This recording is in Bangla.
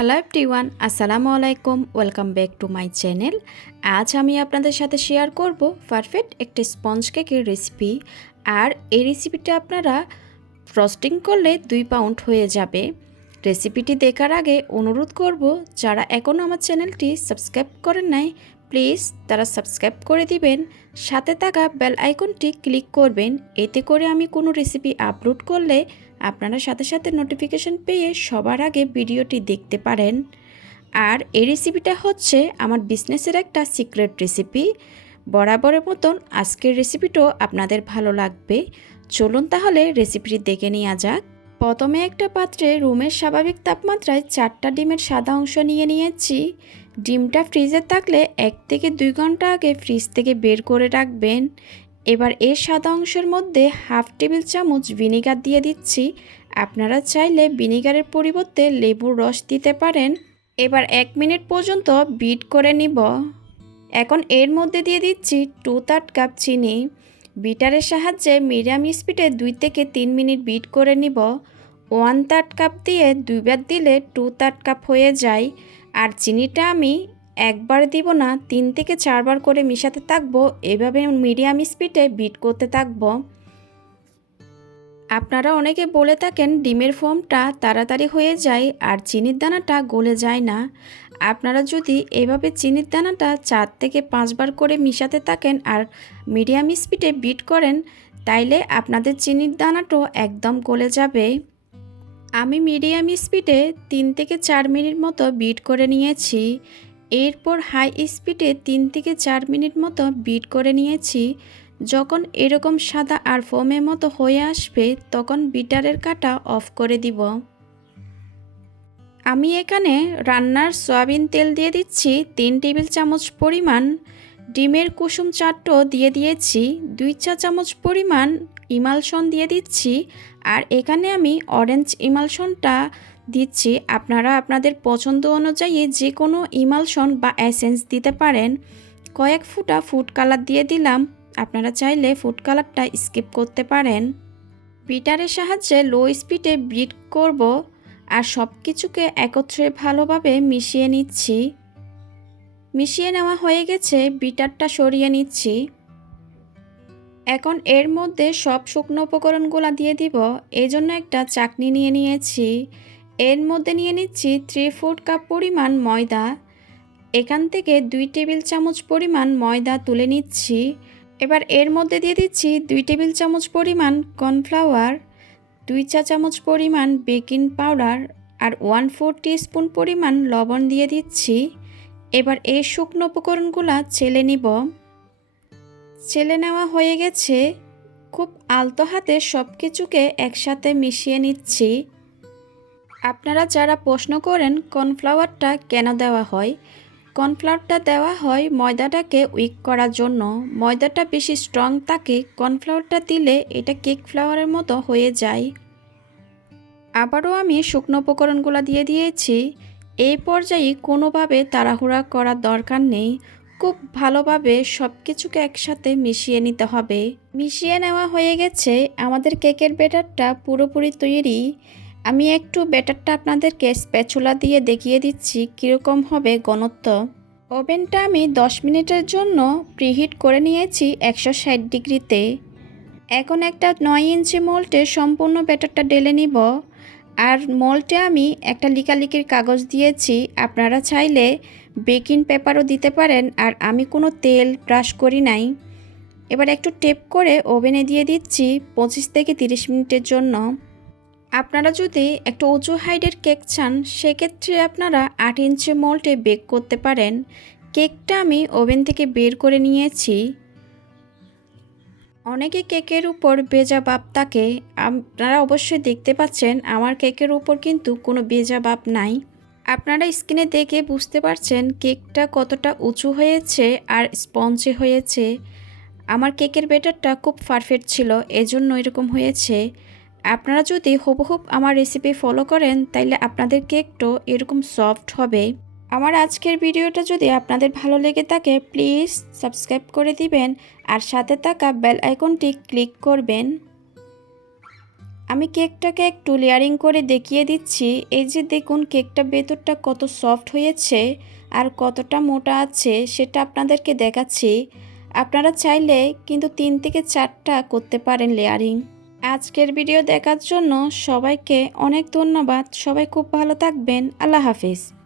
হ্যালো এভরিওয়ান আসসালামু আলাইকুম welcome back to my channel আজ আমি আপনাদের সাথে শেয়ার করব পারফেক্ট একটা স্পঞ্জ কেকের রেসিপি আর এই রেসিপিটা আপনারা ফ্রস্টিং করলে দুই পাউন্ড হয়ে যাবে। রেসিপিটি দেখার আগে অনুরোধ করব, যারা এখনও আমার চ্যানেলটি সাবস্ক্রাইব করেন নাই প্লিজ তারা সাবস্ক্রাইব করে দিবেন। সাথে থাকা বেল আইকনটি ক্লিক করবেন। এতে করে আমি কোনো রেসিপি আপলোড করলে আপনারা সাথে সাথে নোটিফিকেশন পেয়ে সবার আগে ভিডিওটি দেখতে পারেন। আর এই রেসিপিটা হচ্ছে আমার বিজনেসের একটা সিক্রেট রেসিপি বরাবরের মতন আজকের রেসিপিটাও আপনাদের ভালো লাগবে। চলুন তাহলে রেসিপিটি দেখে নেওয়া যাক। প্রথমে একটা পাত্রে রুমের স্বাভাবিক তাপমাত্রায় চারটা ডিমের সাদা অংশ নিয়ে নিয়েছি। ডিমটা ফ্রিজে থাকলে এক থেকে দুই ঘণ্টা আগে ফ্রিজ থেকে বের করে রাখবেন। এবার এর সাদা অংশের মধ্যে হাফ টেবিল চামচ ভিনিগার দিয়ে দিচ্ছি। আপনারা চাইলে ভিনিগারের পরিবর্তে লেবুর রস দিতে পারেন। এবার এক মিনিট পর্যন্ত বিট করে নিব। এখন এর মধ্যে দিয়ে দিচ্ছি টু থার্ড কাপ চিনি। বিটারের সাহায্যে মিডিয়াম স্পিডে দুই থেকে তিন মিনিট বিট করে নিব। ওয়ান থার্ড কাপ দিয়ে দুইবার দিলে টু থার্ড কাপ হয়ে যায়। আর চিনিটা আমি একবার দিব না, তিন থেকে চারবার করে মিশাতে থাকব, এভাবে মিডিয়াম স্পিডে বিট করতে থাকব। আপনারা অনেকে বলে থাকেন ডিমের ফোমটা তাড়াতাড়ি হয়ে যায় আর চিনির দানাটা গলে যায় না। আপনারা যদি এভাবে চিনির দানাটা চার থেকে পাঁচবার করে মিশাতে থাকেন আর মিডিয়াম স্পিডে বিট করেন, তাইলে আপনাদের চিনির দানাটাও একদম গলে যাবে। আমি মিডিয়াম স্পিডে তিন থেকে চার মিনিট মতো বিট করে নিয়েছি। এরপর হাই স্পিডে তিন থেকে চার মিনিট মতো বিট করে নিয়েছি। যখন এরকম সাদা আর ফোমের মতো হয়ে আসবে, তখন বিটারের কাটা অফ করে দিব। আমি এখানে রান্নার সয়াবিন তেল দিয়ে দিচ্ছি তিন টেবিল চামচ পরিমাণ। ডিমের কুসুম চারটো দিয়ে দিয়েছি দুই চা চামচ পরিমাণ ইমালশন দিয়ে দিচ্ছি। আর এখানে আমি অরেঞ্জ ইমালশনটা দিচ্ছি, আপনারা আপনাদের পছন্দ অনুযায়ী যে কোনো ইমালশন বা অ্যাসেন্স দিতে পারেন। কয়েক ফুটা ফুড কালার দিয়ে দিলাম, আপনারা চাইলে ফুড কালারটা স্কিপ করতে পারেন। বিটারের সাহায্যে লো স্পিডে বিট করব আর সব কিছুকে একত্রে ভালোভাবে মিশিয়ে নিচ্ছি। মিশিয়ে নেওয়া হয়ে গেছে, বিটারটা সরিয়ে নিচ্ছি। এখন এর মধ্যে সব শুকনো উপকরণগুলো দিয়ে দিব এই জন্য একটা চাকনি নিয়ে নিয়েছি। এর মধ্যে নিয়ে নিচ্ছি থ্রি ফোর্থ কাপ পরিমাণ ময়দা। এখান থেকে দুই টেবিল চামচ পরিমাণ ময়দা তুলে নিচ্ছি। এবার এর মধ্যে দিয়ে দিচ্ছি দুই টেবিল চামচ পরিমাণ কর্নফ্লাওয়ার, দুই চা চামচ পরিমাণ বেকিং পাউডার আর ওয়ান ফোর স্পুন পরিমাণ লবণ দিয়ে দিচ্ছি। এবার এই শুকনো উপকরণগুলো ছেলে নিব। ছেলে নেওয়া হয়ে গেছে। খুব আলতো হাতে সব কিছুকে একসাথে মিশিয়ে নিচ্ছি। আপনারা যারা প্রশ্ন করেন, কর্নফ্লাওয়ারটা কেন দেওয়া হয়? কর্নফ্লাওয়ারটা দেওয়া হয় ময়দাটাকে উইক করার জন্য। ময়দাটা বেশি স্ট্রং থাকে কর্নফ্লাওয়ারটা দিলে এটা কেক ফ্লাওয়ারের মতো হয়ে যায়। আবারও আমি শুকনো উপকরণগুলো দিয়ে দিয়েছি। এই পর্যায়ে কোনোভাবে তাড়াহুড়া করার দরকার নেই। খুব ভালোভাবে সব কিছুকে একসাথে মিশিয়ে নিতে হবে। মিশিয়ে নেওয়া হয়ে গেছে। আমাদের কেকের ব্যাটারটা পুরোপুরি তৈরি। আমি একটু ব্যাটারটা আপনাদেরকে স্প্যাচুলা দিয়ে দেখিয়ে দিচ্ছি, কীরকম হবে ঘনত্ব। ওভেনটা আমি 10 মিনিটের জন্য প্রিহিট করে নিয়েছি একশো ষাট ডিগ্রিতে। এখন একটা নয় ইঞ্চি মোল্টে সম্পূর্ণ ব্যাটারটা ডেলে নিব। আর মোল্টে আমি একটা লিকালিকির কাগজ দিয়েছি, আপনারা চাইলে বেকিং পেপারও দিতে পারেন, আর আমি কোনো তেল ব্রাশ করি নাই। এবার একটু টেপ করে ওভেনে দিয়ে দিচ্ছি পঁচিশ থেকে তিরিশ মিনিটের জন্য। আপনারা যদি একটা উঁচু হাইটের কেক চান, সেক্ষেত্রে আপনারা আট ইঞ্চি মোল্টে বেক করতে পারেন। কেকটা আমি ওভেন থেকে বের করে নিয়েছি। অনেকে কেকের উপর বেজা বাপ থাকে। আপনারা অবশ্যই দেখতে পাচ্ছেন, আমার কেকের উপর কিন্তু কোনো বেজা বাপ নাই। আপনারা স্ক্রিনে দেখে বুঝতে পারছেন কেকটা কতটা উঁচু হয়েছে আর স্পঞ্জে হয়েছে। আমার কেকের বেটারটা খুব পারফেক্ট ছিল, এজন্য এরকম হয়েছে। আপনারা যদি হুবহুব আমার রেসিপি ফলো করেন, তাইলে আপনাদের কেকটো এরকম সফট হবে। আমার আজকের ভিডিওটা যদি আপনাদের ভালো লেগে থাকে প্লিজ সাবস্ক্রাইব করে দিবেন, আর সাথে থাকা বেল আইকনটি ক্লিক করবেন। আমি কেকটাকে একটু লেয়ারিং করে দেখিয়ে দিচ্ছি। এই যে দেখুন, কেকটা ভেতরটা কত সফট হয়েছে আর কতটা মোটা আছে, সেটা আপনাদেরকে দেখাচ্ছি। আপনারা চাইলে কিন্তু তিন থেকে চারটা করতে পারেন লেয়ারিং আজকের ভিডিও দেখার জন্য সবাইকে অনেক ধন্যবাদ। সবাই খুব ভালো থাকবেন। আল্লাহ হাফিজ।